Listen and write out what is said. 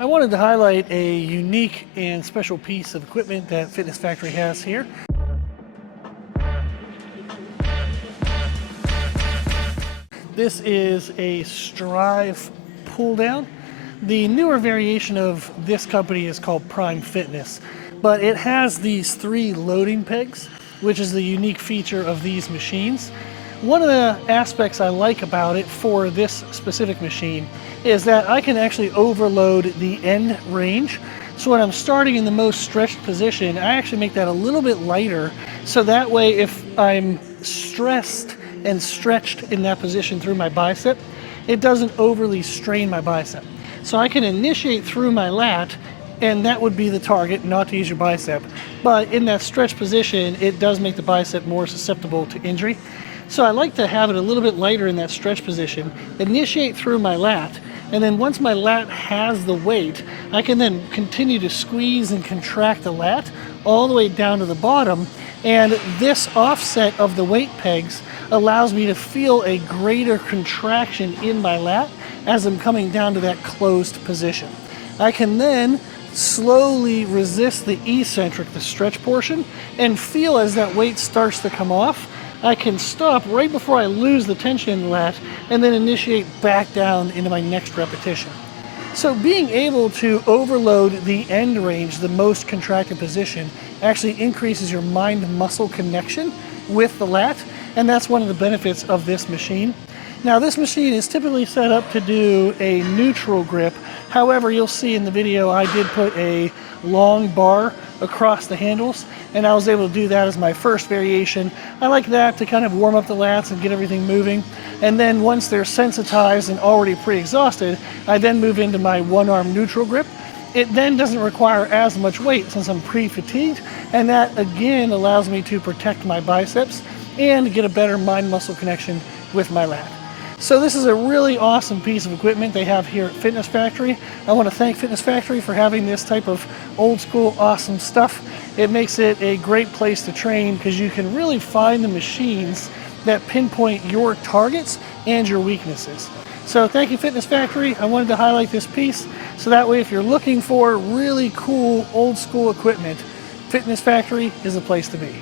I wanted to highlight a unique and special piece of equipment that Fitness Factory has here. This is a Strive pull-down. The newer variation of this company is called Prime Fitness, but it has these 3 loading pegs, which is the unique feature of these machines. One of the aspects I like about it for this specific machine is that I can actually overload the end range. So when I'm starting in the most stretched position, I actually make that a little bit lighter. So that way, if I'm stressed and stretched in that position through my bicep, it doesn't overly strain my bicep. So I can initiate through my lat, and that would be the target, not to use your bicep. But in that stretched position, it does make the bicep more susceptible to injury. So I like to have it a little bit lighter in that stretch position, initiate through my lat, and then once my lat has the weight, I can then continue to squeeze and contract the lat all the way down to the bottom. And this offset of the weight pegs allows me to feel a greater contraction in my lat as I'm coming down to that closed position. I can then slowly resist the eccentric, the stretch portion, and feel as that weight starts to come off. I can stop right before I lose the tension in the lat and then initiate back down into my next repetition. So being able to overload the end range, the most contracted position, actually increases your mind-muscle connection with the lat, and that's one of the benefits of this machine. Now this machine is typically set up to do a neutral grip. However, you'll see in the video I did put a long bar across the handles, and I was able to do that as my first variation. I like that to kind of warm up the lats and get everything moving. And then once they're sensitized and already pre-exhausted, I then move into my one-arm neutral grip. It then doesn't require as much weight since I'm pre-fatigued, and that again allows me to protect my biceps and get a better mind-muscle connection with my lat. So this is a really awesome piece of equipment they have here at Fitness Factory. I want to thank Fitness Factory for having this type of old school awesome stuff. It makes it a great place to train because you can really find the machines that pinpoint your targets and your weaknesses. So thank you, Fitness Factory. I wanted to highlight this piece so that way if you're looking for really cool old school equipment, Fitness Factory is the place to be.